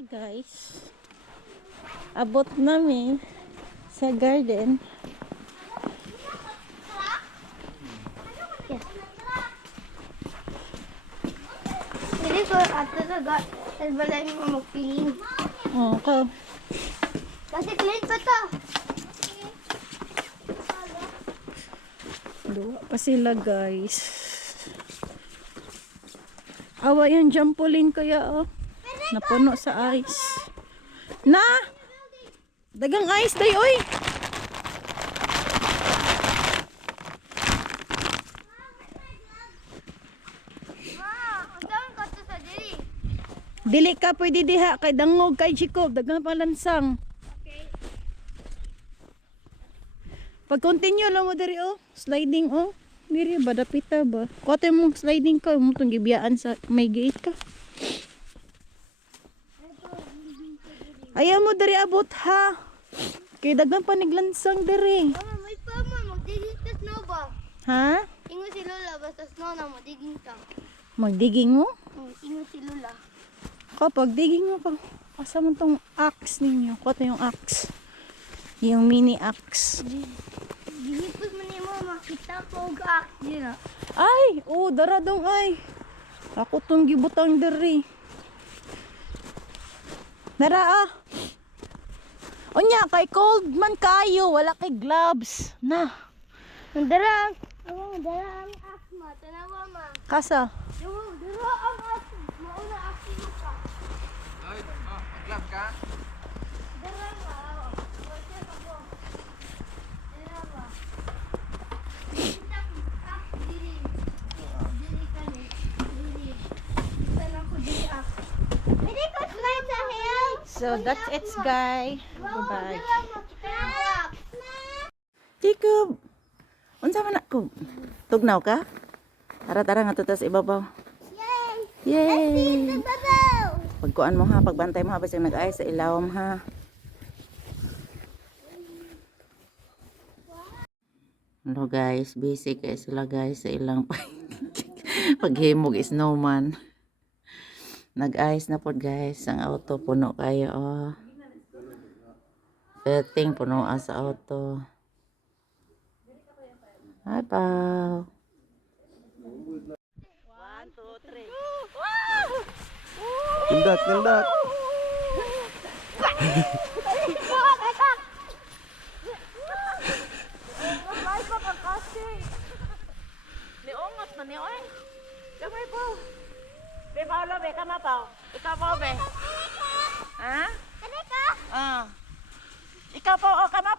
Hi guys, abot namin sa garden. Jadi ko ato sa balay mo magpiling. Okay. Kasi clean pa to. Duwa pa sila guys. Awa yung trampoline kaya oh. Napuno sa ice. Na! Dagang ice day oy! Ang dami ka to sa diri. Dili ka pwede diha kay dangog kay Jacob. Dagang palansang. Okay. Pag continue lang mo diri oh. Sliding oh. Diri ba dapita ba? Kote mo sliding ka mo tong gibiyaan sa may gate ka. Ayaw mo diri abot ha. Kay dagang paniglansang diri. Mama, may pa mo magdiging ta snow ba? Ha? Ingo si Lola basta snow na magdiging ta. Magdiging mo? Ingo si Lola. Kapag digging mo pa. Asa mo tong axe ninyo? Kote yung axe. Yung mini axe. Gihipos man ni mo makita ko og dira. Ay! Oh, dara dong ay. Ako tong gibutang diri. Dara ah. Unya, kay cold man kayo. Wala kay gloves. Na. Dara. Dara ang asma, tanawa ma. Kasa. Dara ang asma. Mauna asma ka. Ay, mag-glove ka? Dara ma. Wala ka mo. Dara ma. Diri. Diri ka ni. Diri. Sana ko diri ak. Diri ko slide sa hill. So, that's it, guys. Bye-bye. Dara mo kita. Jacob! Unsa man ako? Tugnaw ka? Tara nga tutas ibabaw. Yay! Yay! Babaw! Pagkuan mo ha, pagbantay mo ha, basta nag-ay sa ilawom ha. Hello guys, busy kaya sila guys sa ilang paghimog snowman. Nag-ice na po guys, ang auto puno kayo oh. Petting puno sa auto. Hi Pao. 1, 2, 3. Nindot. Niungot na ni oy. Kamay po. Be Paolo, be kama pa. Ikaw po be. Ha? Kaneka! Ah. Ikaw po o kama